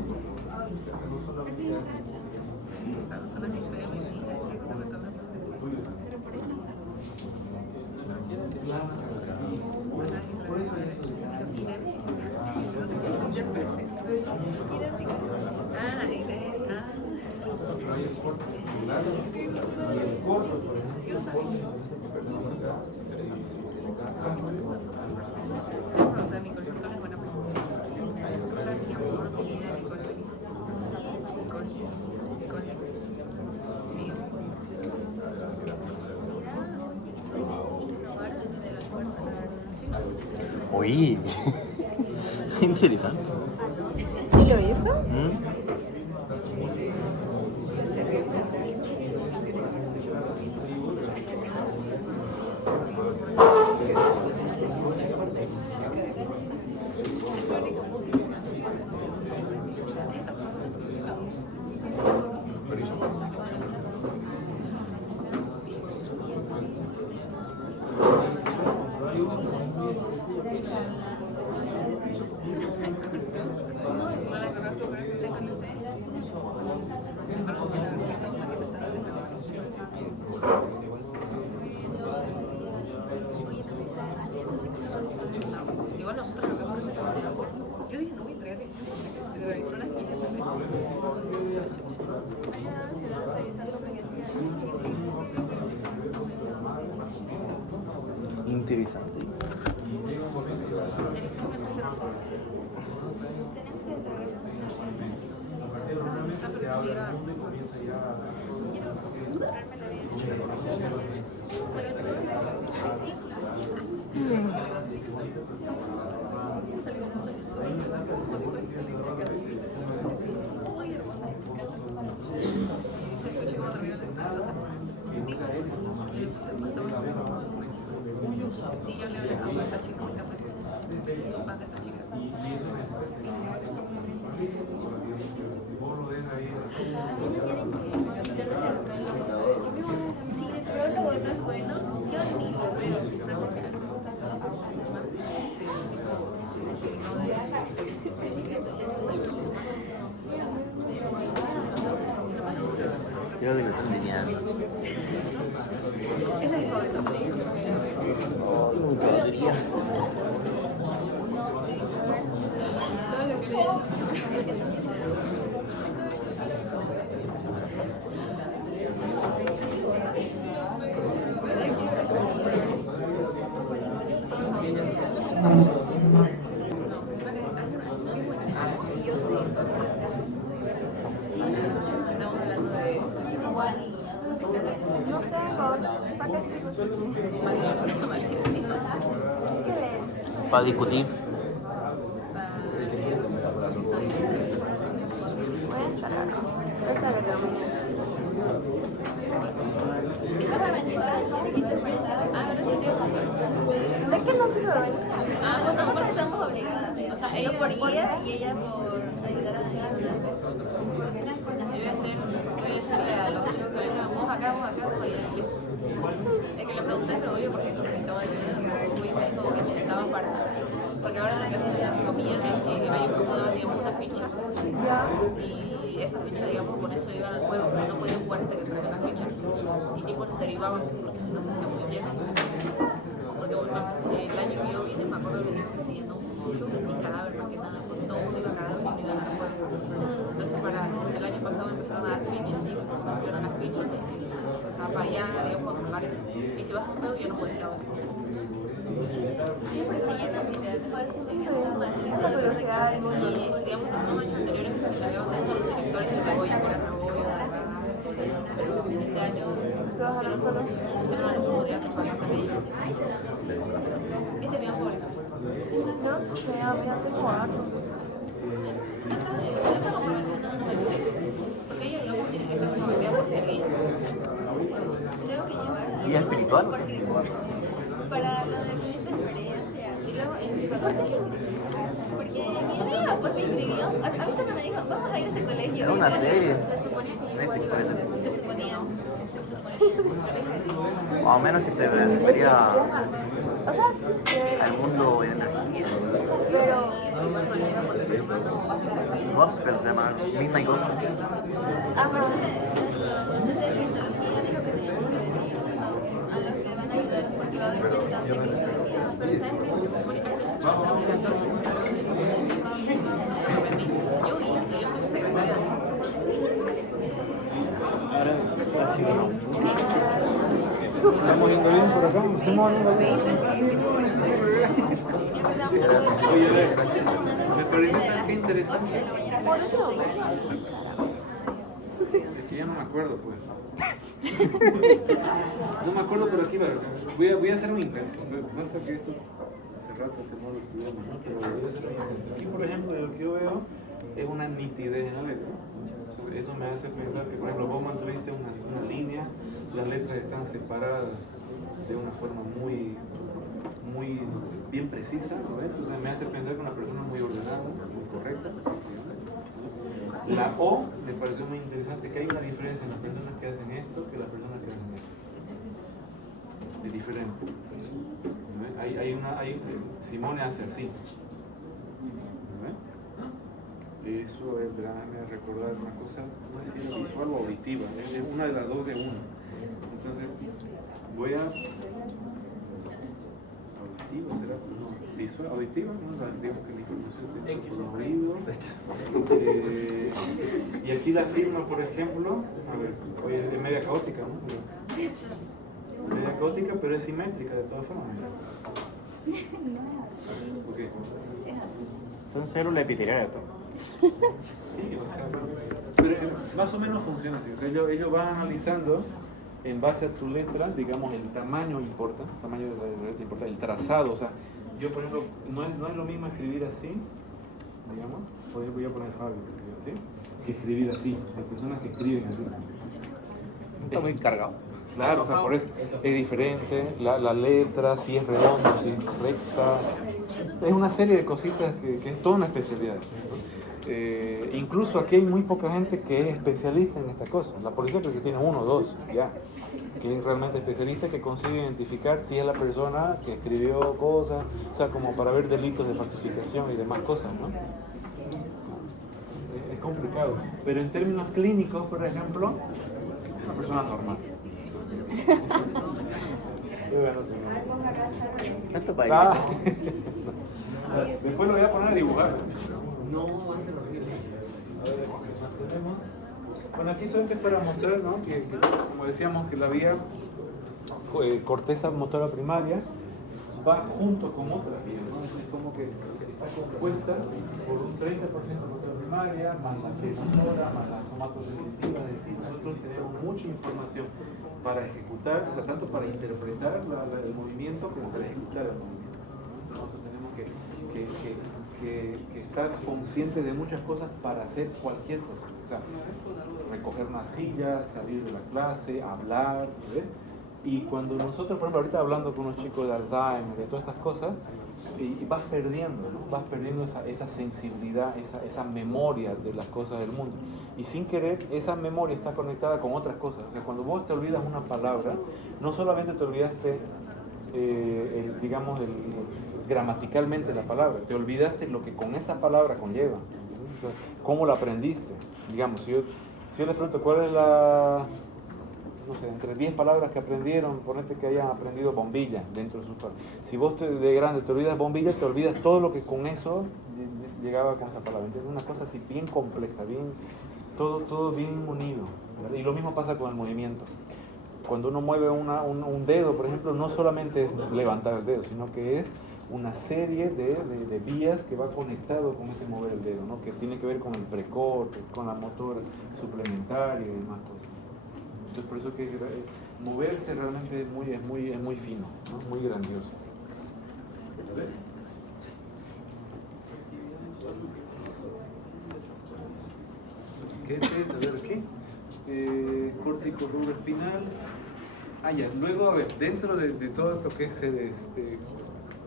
Uy, interesante. ¿Sí lo hizo? interesante. Y yo le hablaba a esta chica, su fan de esta chica. Si el prólogo no es bueno, yo ni lo veo. Creo que lo están lineando. Es el corto. Oh, nunca podría. Estamos hablando de No tengo. ¿Para qué sirve? ¿Qué lees? Para discutir. Voy a chorar. Esa que termines. ¿De qué no sirve venir? no, porque estamos obligadas. O sea, ella por guía y ella por ayudar a voy a decirle a los chicos que vengan, vos acá, y listo. Es que le pregunté, pero obvio, porque necesitaba ayuda, muy todo que necesitaba para. Porque ahora lo que hacen comían es que el año pasado digamos una ficha y esa ficha, digamos, con eso iban al juego, pero no podían jugar hasta que traían la ficha. Y tipo nos derivaban porque si no se hacía muy bien. Porque bueno, el año que yo vine me acuerdo que se siguiendo mucho y cadáver más que nada, porque todo el mundo iba a cadáver y no iban a juego. Entonces para el año pasado empezaron a dar fichas y cuando se ampliaron las fichas para allá, digamos, controlar eso. Y si vas a un juego yo no puedo ir a otro. Siempre se llena Esta curiosidad del mundo. y digamos los 2 años anteriores que se encargaban de eso los directores y luego ya fuera Caraboyo, pero este año pusieron a los estudiantes para la carrera. Este es mi favorito. No sé, a mí antes jugar. Porque ella, digamos, tiene que estar comprometida por seguir. Luego que llevar. ¿Y es espiritual? Para lo de Cristo en María, o sea. Y luego en mi colegio. Porque mi amiga pues me inscribió. A mí siempre me dijo, vamos a ir a este colegio. Es una serie. Se suponía que yo igual iba a hacer. Se suponía. Más o menos que te vería O sea, al mundo de energía. pero. Gospel se llama, Midnight Gospel. Ah, pero. Porque va a haber una estancia que pero ¿sabes qué? Se supone que es obligatorio. Yo soy secretaria. Estamos yendo bien por acá, estamos hablando bien. Oye, me parece tan interesante. Es que ya no me acuerdo, pues. No me acuerdo por aquí, pero voy a hacer un intento. Lo que pasa es que esto hace rato que no lo estudiamos, ¿no? Pero voy a hacer un intento. Aquí, por ejemplo, lo que yo veo es una nitidez en la letra. Eso me hace pensar que, por ejemplo, vos mantuviste una línea, las letras están separadas de una forma muy bien precisa, ¿no? Entonces me hace pensar que una persona muy ordenada, muy correcta. La O me pareció muy interesante, que hay una diferencia en las personas que hacen esto que las personas que hacen esto. Es diferente. ¿No? Simone hace así. ¿No? Eso es, déjame recordar una cosa, no sé si es visual o auditiva, es una de las dos de uno. Entonces, voy a... ¿Auditiva será? No, visual, auditiva, ¿no? Digamos que la información esté por los oídos. Y aquí la firma, por ejemplo, a ver, oye, es media caótica, ¿no? Media caótica, pero es simétrica de todas formas. Okay. Son células epiteliales. Sí, o sea, pero más o menos funciona así. O sea, ellos van analizando en base a tu letra, digamos, el tamaño importa, el tamaño de la letra importa, el trazado. O sea, yo, por ejemplo, no es lo mismo escribir así, digamos, voy a poner Fabio, ¿sí? Que escribir así. Hay personas que escriben así. Está muy cargado. Claro, o sea, por eso es diferente, la letra, si es redonda, si es recta. Es una serie de cositas que es toda una especialidad. Incluso aquí hay muy poca gente que es especialista en esta cosa. La policía creo que tiene uno o dos, ya, que es realmente especialista, que consigue identificar si es la persona que escribió cosas, o sea, como para ver delitos de falsificación y demás cosas, ¿no? Es complicado. Pero en términos clínicos, por ejemplo, una persona normal. Tanto país. Después lo voy a poner a dibujar. Bueno, aquí solamente para mostrar, ¿no? que como decíamos, que la vía corteza motora primaria va junto con otra vía, ¿no? Es como que está compuesta por un 30% de motora primaria, más la motora, más la somatosensitiva. Es decir, nosotros tenemos mucha información para ejecutar, o sea, tanto para interpretar el movimiento como para ejecutar el movimiento. Nosotros tenemos que estar conscientes de muchas cosas para hacer cualquier cosa. O sea, recoger una silla, salir de la clase, hablar, ¿ves? Y cuando nosotros, por ejemplo, ahorita hablando con unos chicos de Alzheimer, de todas estas cosas, y vas perdiendo, ¿no? Vas perdiendo esa sensibilidad, esa memoria de las cosas del mundo. Y sin querer, esa memoria está conectada con otras cosas. O sea, cuando vos te olvidas una palabra, no solamente te olvidaste, digamos, gramaticalmente la palabra, te olvidaste lo que con esa palabra conlleva. O sea, cómo la aprendiste. Digamos, si yo les pregunto cuál es la... no sé, entre 10 palabras que aprendieron, ponete que hayan aprendido bombilla dentro de sus palabras. Si vos de grande te olvidas bombilla, te olvidas todo lo que con eso llegaba con esa palabra. Entonces es una cosa así bien compleja, todo bien unido, ¿verdad? Y lo mismo pasa con el movimiento. Cuando uno mueve un dedo, por ejemplo, no solamente es levantar el dedo, sino que es una serie de vías que va conectado con ese mover el dedo, ¿no? Que tiene que ver con el precorte, con la motora suplementaria y demás cosas. Entonces por eso que moverse realmente es muy fino, ¿no? Muy grandioso. ¿Qué es? A ver aquí. Córtico rubro espinal. Ya. Luego, a ver, dentro de todo esto que es este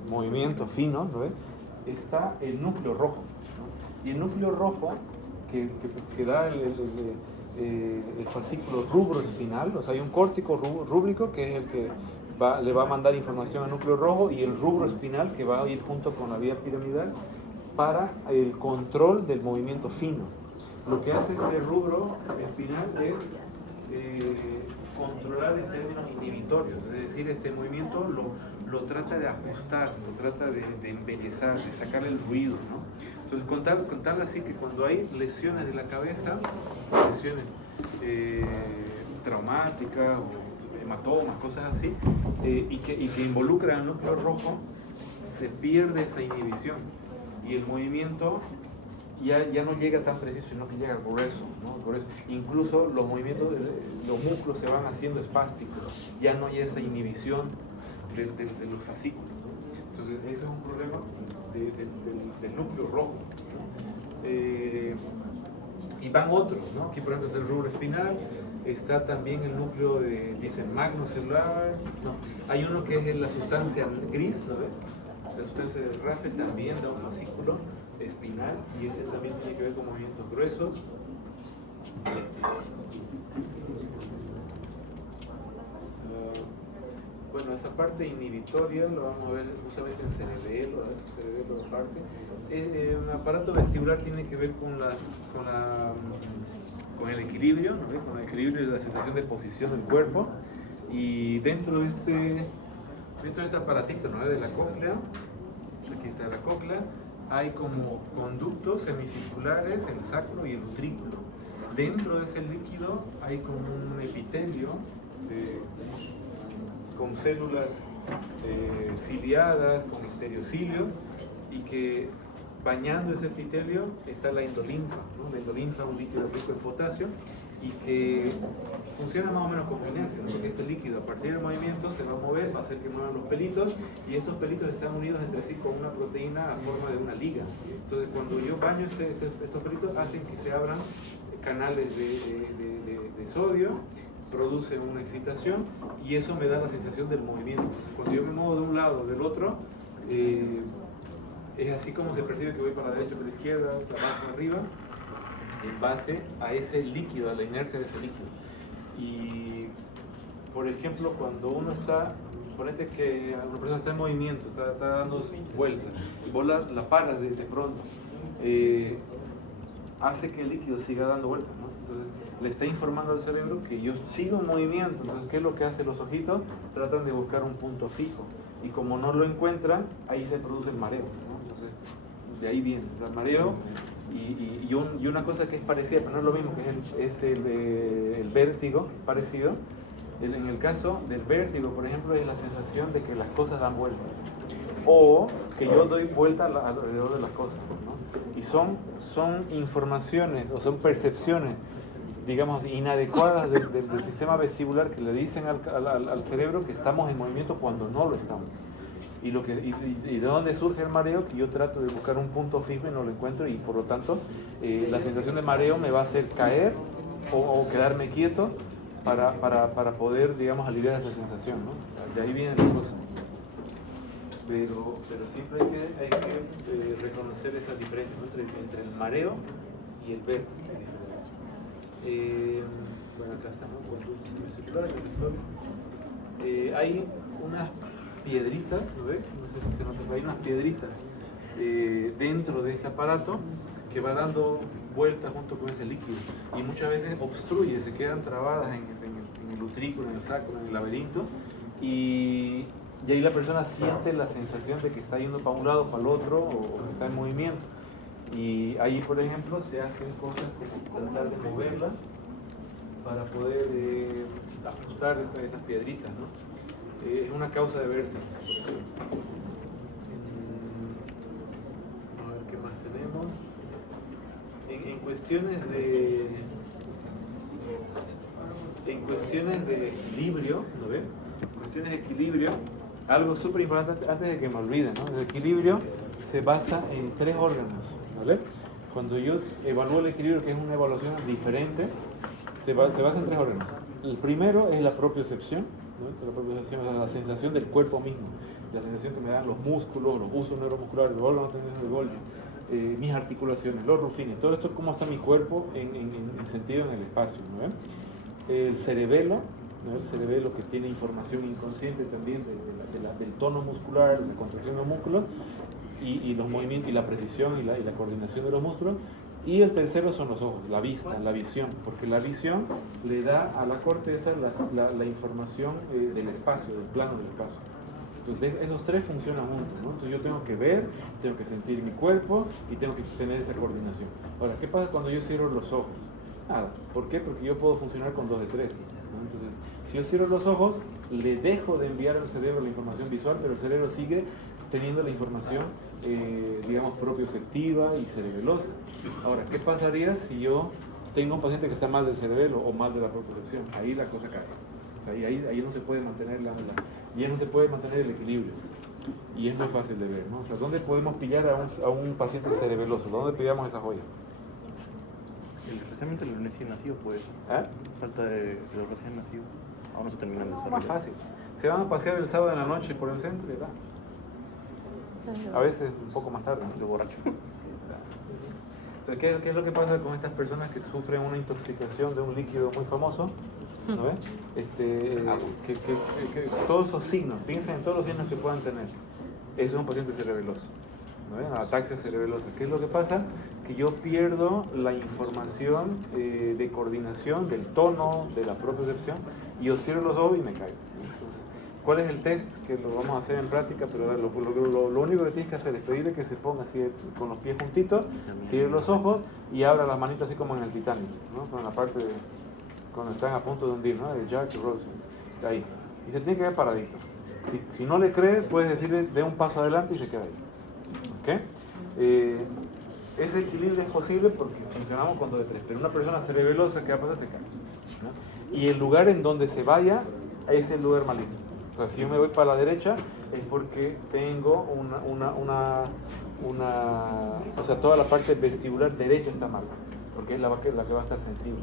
movimiento fino, ¿no? Está el núcleo rojo, ¿no? Y el núcleo rojo que da el fascículo rubro espinal, o sea, hay un córtico rúbrico que es el que le va a mandar información al núcleo rojo, y el rubro espinal que va a ir junto con la vía piramidal para el control del movimiento fino. Lo que hace este rubro espinal es controlar en términos inhibitorios, es decir, este movimiento lo trata de ajustar, lo trata de embellezar, de sacarle el ruido, ¿no? Entonces, contar así que cuando hay lesiones de la cabeza, lesiones traumáticas o hematomas, cosas así, y que involucran al núcleo rojo, se pierde esa inhibición y el movimiento ya no llega tan preciso, sino que llega grueso, ¿no? Grueso. Incluso los movimientos, los músculos se van haciendo espásticos, ya no hay esa inhibición de los fascículos, ¿no? Entonces ese es un problema del núcleo rojo, ¿no? Y van otros, ¿no? Aquí por ejemplo está el rubro espinal, está también el núcleo dicen magnocelular, ¿no? Hay uno que es la sustancia gris, ¿no ves? La sustancia del RAFE también da un fascículo espinal, y ese también tiene que ver con movimientos gruesos. Bueno, esa parte inhibitoria lo vamos a ver justamente en cerebelo aparte. Un aparato vestibular tiene que ver con el equilibrio, ¿no? Con el equilibrio y la sensación de posición del cuerpo. Y dentro de este aparatito, ¿no? De la cóclea, aquí está la cóclea, hay como conductos semicirculares, el sacro y el utrículo. Dentro de ese líquido hay como un epitelio con células ciliadas, con estereocilio, y que bañando ese epitelio está la endolinfa, ¿no? La endolinfa es un líquido rico en potasio y que funciona más o menos con inercia, ¿no? Porque este líquido a partir del movimiento se va a mover, va a hacer que muevan los pelitos, y estos pelitos están unidos entre sí con una proteína a forma de una liga. Entonces cuando yo baño estos pelitos hacen que se abran canales de sodio, producen una excitación y eso me da la sensación del movimiento. Cuando yo me muevo de un lado o del otro, es así como se percibe que voy para la derecha o para la izquierda, para abajo, para arriba, en base a ese líquido, a la inercia de ese líquido. Y, por ejemplo, cuando uno está, ponete que una persona está en movimiento, está dando vueltas, y vos la paras de pronto, hace que el líquido siga dando vueltas, ¿no? Entonces, le está informando al cerebro que yo sigo en movimiento. Entonces, ¿qué es lo que hacen los ojitos? Tratan de buscar un punto fijo. Y como no lo encuentran, ahí se produce el mareo, ¿no? Entonces, de ahí viene el mareo. Y una cosa que es parecida, pero no es lo mismo, que es el vértigo, parecido. En el caso del vértigo, por ejemplo, es la sensación de que las cosas dan vueltas. O que yo doy vuelta alrededor de las cosas, ¿no? Y son informaciones o son percepciones, digamos, inadecuadas del sistema vestibular que le dicen al cerebro que estamos en movimiento cuando no lo estamos. Y de dónde surge el mareo, que yo trato de buscar un punto fijo y no lo encuentro, y por lo tanto la sensación de mareo me va a hacer caer o quedarme quieto para poder, digamos, aliviar esa sensación, ¿no? De ahí viene la cosa. Pero siempre hay que reconocer esa diferencia, ¿no? entre el mareo y el vértigo. Bueno, acá estamos con luz circular, hay unas piedritas, ¿lo ves? No sé si se nota, pero hay unas piedritas dentro de este aparato que va dando vueltas junto con ese líquido, y muchas veces obstruye, se quedan trabadas en el utrículo, en el sacro, en el laberinto, y ahí la persona siente la sensación de que está yendo para un lado, para el otro, o que está en movimiento. Y ahí, por ejemplo, se hacen cosas como tratar de moverla para poder ajustar estas piedritas, ¿no? Es una causa de vértigo. A ver qué más tenemos. En cuestiones de equilibrio, ¿no ven? En cuestiones de equilibrio, algo súper importante antes de que me olvide, ¿no? El equilibrio se basa en 3 órganos, ¿vale? Cuando yo evalúo el equilibrio, que es una evaluación diferente, se basa en 3 órganos. El primero es la propiocepción, ¿no? La propiocepción es la sensación del cuerpo mismo, la sensación que me dan los músculos, los usos neuromusculares, los órganos de Golgi, mis articulaciones, los rufines, todo esto, cómo está mi cuerpo en sentido en el espacio, ¿no? El cerebelo, ¿no? El cerebelo, que tiene información inconsciente también del tono muscular, de la contracción de los músculos, y los movimientos, y la precisión y la coordinación de los músculos. Y el tercero son los ojos, la vista, la visión, porque la visión le da a la corteza la información del espacio, del plano del espacio. Entonces esos 3 funcionan juntos, ¿no? Entonces yo tengo que ver, tengo que sentir mi cuerpo y tengo que tener esa coordinación. Ahora, ¿qué pasa cuando yo cierro los ojos? Nada. ¿Por qué? Porque yo puedo funcionar con 2 de 3, ¿no? Entonces, si yo cierro los ojos, le dejo de enviar al cerebro la información visual, pero el cerebro sigue teniendo la información, digamos, propioceptiva y cerebelosa. Ahora, ¿qué pasaría si yo tengo un paciente que está mal del cerebelo o mal de la propiocepción? Ahí la cosa cae. O sea, ahí no se puede mantener ya no se puede mantener el equilibrio. Y es muy fácil de ver, ¿no? O sea, ¿dónde podemos pillar a un paciente cerebeloso? ¿Dónde pillamos esa joya? Especialmente los recién nacidos, pues. ¿Ah? Falta de los recién nacidos. Aún no se terminan de desarrollar. Más fácil. Se van a pasear el sábado en la noche por el centro y va. A veces un poco más tarde, De borracho. Entonces, ¿qué es lo que pasa con estas personas que sufren una intoxicación de un líquido muy famoso? ¿No ves? Que todos esos signos, piensen en todos los signos que puedan tener. Eso es un paciente cerebeloso, ¿no ves? Ataxia cerebelosa. ¿Qué es lo que pasa? Que yo pierdo la información de coordinación, del tono, de la propiocepción, y yo cierro los ojos y me caigo. Entonces, ¿cuál es el test? Que lo vamos a hacer en práctica, pero lo único que tienes que hacer es pedirle que se ponga así con los pies juntitos, cierre los ojos y abra las manitas así como en el Titanic, ¿no? Con la parte de cuando están a punto de hundir, ¿no? De Jack Rose. Ahí. y se tiene que quedar paradito. Si no le cree, puedes decirle, dé un paso adelante y se queda ahí. ¿Ok? Ese equilibrio es posible porque funcionamos con 2 de 3, pero una persona cerebelosa, ¿qué va a pasar? Se cae, ¿no? Y el lugar en donde se vaya es el lugar maligno. O sea, si yo me voy para la derecha es porque tengo o sea, toda la parte vestibular derecha está mal, porque es la que va a estar sensible.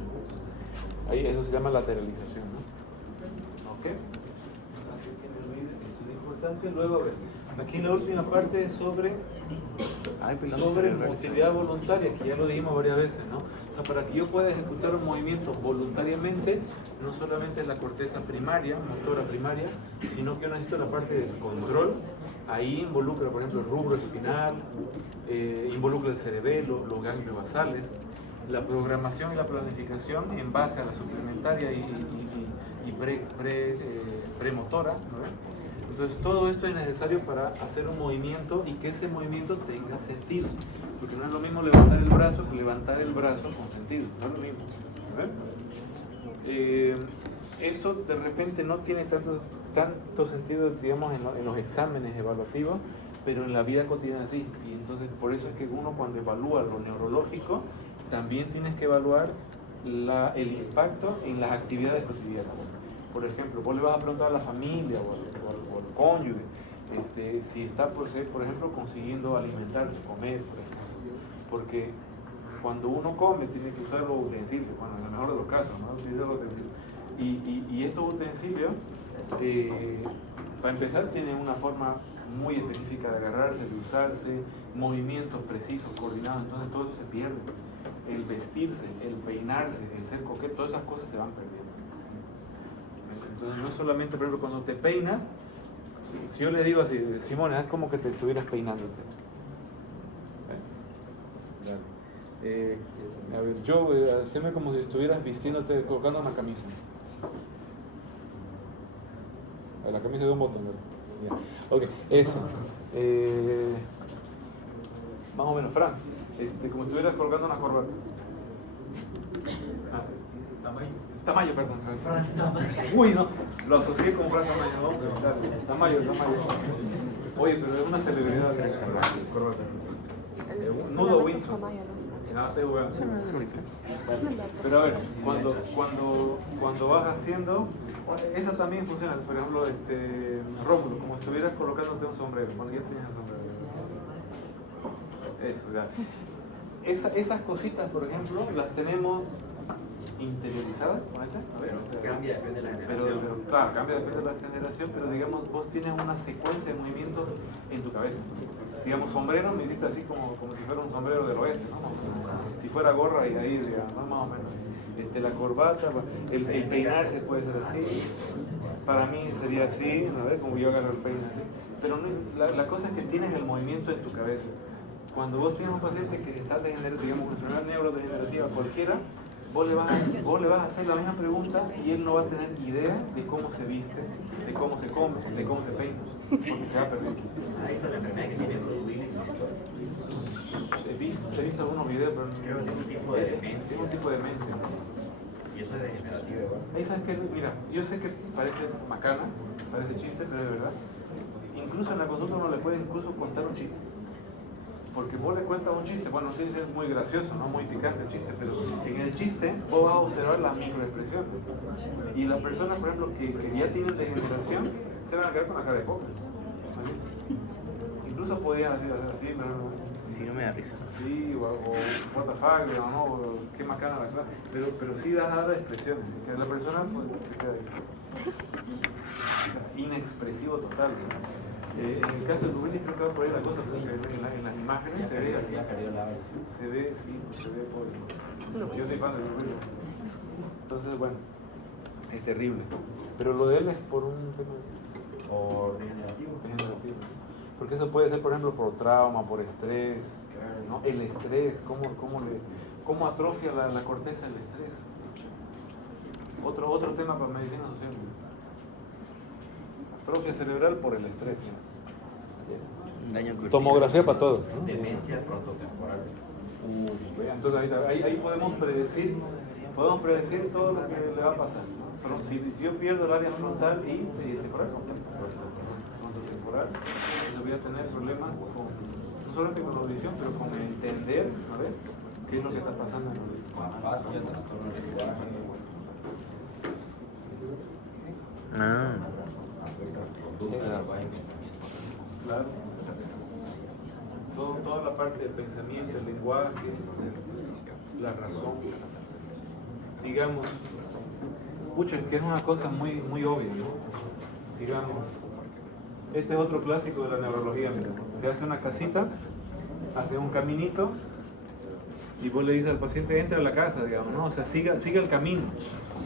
Ahí eso se llama lateralización, ¿no? ¿Ok? Así que no olviden, eso es importante. Luego, a ver, aquí la última parte es sobre motilidad voluntaria, que ya lo dijimos varias veces, ¿no? O sea, para que yo pueda ejecutar un movimiento voluntariamente, no solamente es la corteza primaria, motora primaria, sino que yo necesito la parte del control. Ahí involucra, por ejemplo, el rubro espinal, involucra el cerebelo, los ganglios basales, la programación y la planificación en base a la suplementaria y premotora, ¿no? Entonces todo esto es necesario para hacer un movimiento y que ese movimiento tenga sentido, porque no es lo mismo levantar el brazo que levantar el brazo con sentido, no es lo mismo. Eso de repente no tiene tanto sentido, digamos, en los exámenes evaluativos, pero en la vida cotidiana sí. Y entonces por eso es que uno cuando evalúa lo neurológico, también tienes que evaluar el impacto en las actividades cotidianas. Por ejemplo, vos le vas a preguntar a la familia o al cónyuge si está, por ejemplo, consiguiendo alimentarse, comer, por ejemplo. Porque cuando uno come tiene que usar los utensilios, bueno, en el mejor de los casos, ¿no? Utilizar los utensilios. Y estos utensilios, para empezar, tienen una forma muy específica de agarrarse, de usarse, movimientos precisos, coordinados, entonces todo eso se pierde. El vestirse, el peinarse, el ser coqueto, todas esas cosas se van perdiendo. Entonces no es solamente, por ejemplo, cuando te peinas, si yo le digo así, Simone, es como que te estuvieras peinándote. A ver, yo, haceme como si estuvieras vistiéndote, colocando una camisa. La camisa de un botón, ¿verdad? Yeah. Ok, eso. Más o menos, Fran, como si estuvieras colgando una corbata. Tamayo, perdón. Uy, no, lo asocié con Fran Tamayo, ¿no? Tamayo. Oye, pero es una celebridad de corbata. Nudo Windsor. Pero a ver, cuando vas haciendo, esa también funciona. Por ejemplo, Rómulo, como si estuvieras colocándote un sombrero, cuando ya tenías el sombrero. Eso, ya. Esas cositas, por ejemplo, las tenemos interiorizadas. Cambia, depende de la generación. Pero claro, cambia depende de la generación, pero digamos, vos tienes una secuencia de movimientos en tu cabeza. Digamos, sombrero me hiciste así como si fuera un sombrero del oeste, ¿no? Si fuera gorra y ahí, digamos, más o menos. La corbata, el peinarse puede ser así. Para mí sería así, ¿no? Como yo agarro el peine así. Pero no, la cosa es que tienes el movimiento en tu cabeza. Cuando vos tienes un paciente que está degenerado, digamos, una enfermedad neurodegenerativa cualquiera, vos le vas a hacer la misma pregunta y él no va a tener idea de cómo se viste, de cómo se come, de cómo se peina, porque se va a perder. Ahí está la enfermedad que tiene Bruce Willis. He visto algunos videos, pero creo que es un tipo de demencia. Es un tipo de demencia. Y eso es degenerativo, igual. Ahí sabes que, mira, yo sé que parece macana, parece chiste, pero es verdad. Incluso en la consulta uno le puede incluso contar un chiste. Porque vos le cuentas un chiste, bueno, no tiene que ser muy gracioso, no muy picante el chiste, pero en el chiste vos vas a observar la microexpresión. Y las personas, por ejemplo, que ya tienen degeneración, se van a quedar con la cara de poca. Incluso podías hacer así, pero Si no me da risa. sí, o what the fuck, no, o qué macana la clase, pero sí das a dar expresiones, que la persona pues, se queda ahí. Inexpresivo total, ¿no? En el caso de Rubén creo que va por ahí la cosa, porque en las imágenes se ve así, se ve por... Yo estoy fan de Rubén. Entonces, bueno, es terrible, pero lo de él es por un tema O degenerativo. degenerativo. Porque eso puede ser, por ejemplo, por trauma, por estrés, ¿no? El estrés, cómo atrofia la corteza el estrés. Otro tema para medicina social. Atrofia cerebral por el estrés. ¿No? Daño cortical. Tomografía para todos, ¿no? Demencia frontotemporal. Entonces ahí podemos predecir todo lo que le va a pasar, ¿no? si yo pierdo el área frontal y temporal, frontotemporal, yo voy a tener problemas con, no solamente con la audición, pero con entender, a ver, qué es lo que está pasando en la audición. Fascia, trastorno del lenguaje. Ah. Conducta, lenguaje y pensamiento. Claro. Toda la parte del pensamiento, el lenguaje, la razón. Digamos, pucha, es que es una cosa muy, muy obvia, ¿no? Digamos, este es otro clásico de la neurología, mira. Se hace una casita, hace un caminito, y vos le dices al paciente, entra a la casa, digamos, ¿no? O sea, siga el camino.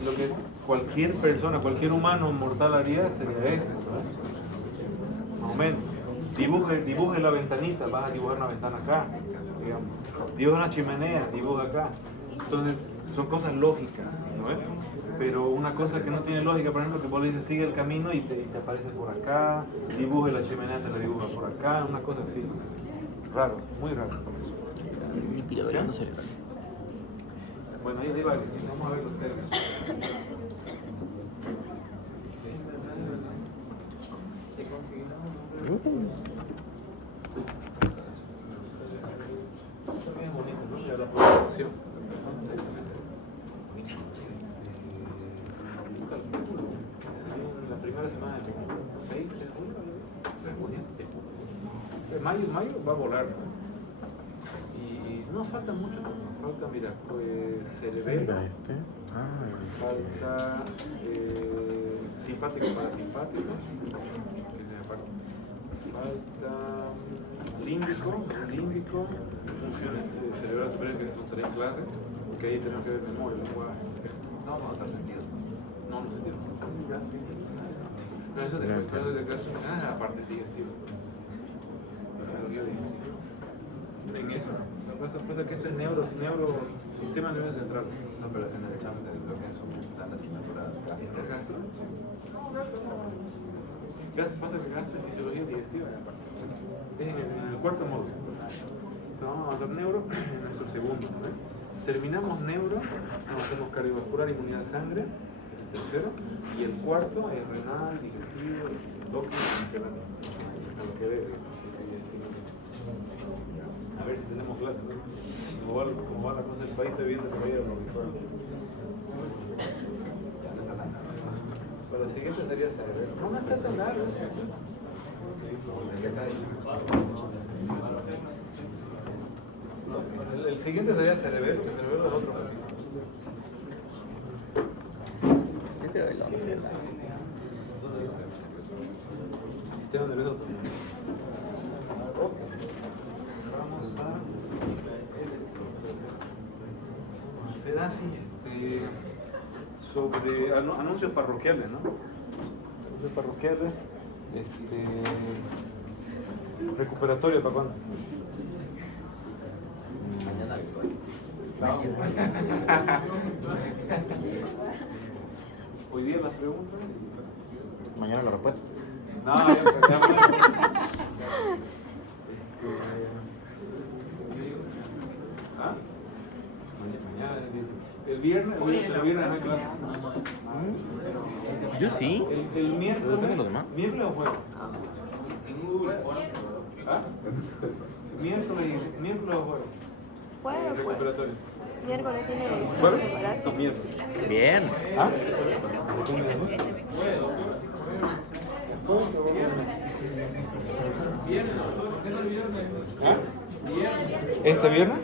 Lo que cualquier persona, cualquier humano mortal haría sería eso, ¿no? Más o menos. Dibuje la ventanita, vas a dibujar una ventana acá, digamos. Dibuja una chimenea, dibuja acá. Entonces, son cosas lógicas, ¿no? Pero una cosa que no tiene lógica, por ejemplo, que vos le dices, sigue el camino y te aparece por acá, dibuje la chimenea, te la dibuja por acá, una cosa así. Raro, muy raro. Mentira, variando cerebral. Bueno, ahí va, vamos a ver los términos. También es bonito, ¿no? Ya la programación. La primera semana de 6 de junio. Mayo va a volar, ¿no? Y no falta mucho, falta, mira, pues cerebelo, falta simpático parasimpático, que se me falta. Falta límbico, funciones cerebrales superiores, que son 3 clases, porque ahí tenemos que ver memoria, lenguaje. No, no, está sentido. No sentido. No, eso de clase, aparte digestivo. Fisiología digestiva. En eso, lo que pasa es que este es sistema nervioso central. No, pero en el examen de lo que son tantas asignaturas. ¿Este gastro? Pasa que gastro es fisiología digestiva en la parte. Es en el cuarto módulo. Entonces vamos a avanzar neuro en nuestro segundo, ¿no? Terminamos neuro, nos hacemos cardiovascular, inmunidad de sangre, el tercero, y el cuarto es renal, digestivo, endocrino, mediterráneo. A lo que debe. A ver si tenemos clases, ¿no? Como va la cosa del país, estoy viendo que vaya a lo mejor. Pero el siguiente sería cerebelo. No está tan largo. El siguiente sería cerebelo, que cerebelo es otro. Yo creo que lo vamos a hacer. Sistema nervioso. Vamos a hacer así, sobre anuncios parroquiales, ¿no? Anuncios parroquiales, recuperatorio, ¿para cuándo? Mañana victoria. Hoy día las preguntas. Mañana la respuesta. No, ya. ¿Ah? Mañana, el viernes no hay clase. Yo sí. El miércoles. Pero los demás. ¿Miércoles o jueves? ¿Ah? ¿Miércoles o jueves? Jueves, Recuperatorio. miércoles tiene ¿Jueves? preparación. No, miércoles. Bien. ¿Ah? ¿Ah? ¿Este viernes?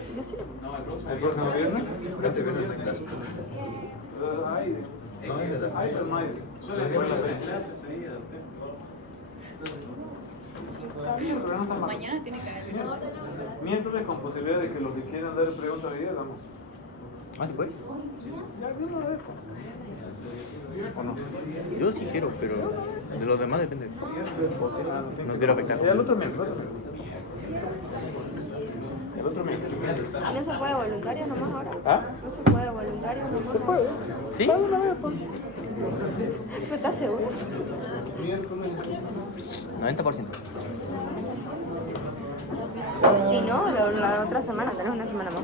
¿El próximo viernes? Este viernes no hay clase. Aire. No hay de la Aire no hay. Mañana tiene que haber. Miércoles con posibilidad de que los que quieran dar preguntas de vida, damos. ¿Ah, después? Ya, de una vez. ¿O no? Yo sí quiero, pero de los demás depende. No quiero afectar. El otro miércoles. El otro miércoles. ¿Y no se puede voluntario nomás ahora? ¿Ah? No se puede voluntario nomás. Se puede. ¿Sí? Va de una vez, pues. ¿Pero estás seguro? Miércoles. 90%. Si no, la otra semana, tenés una semana más.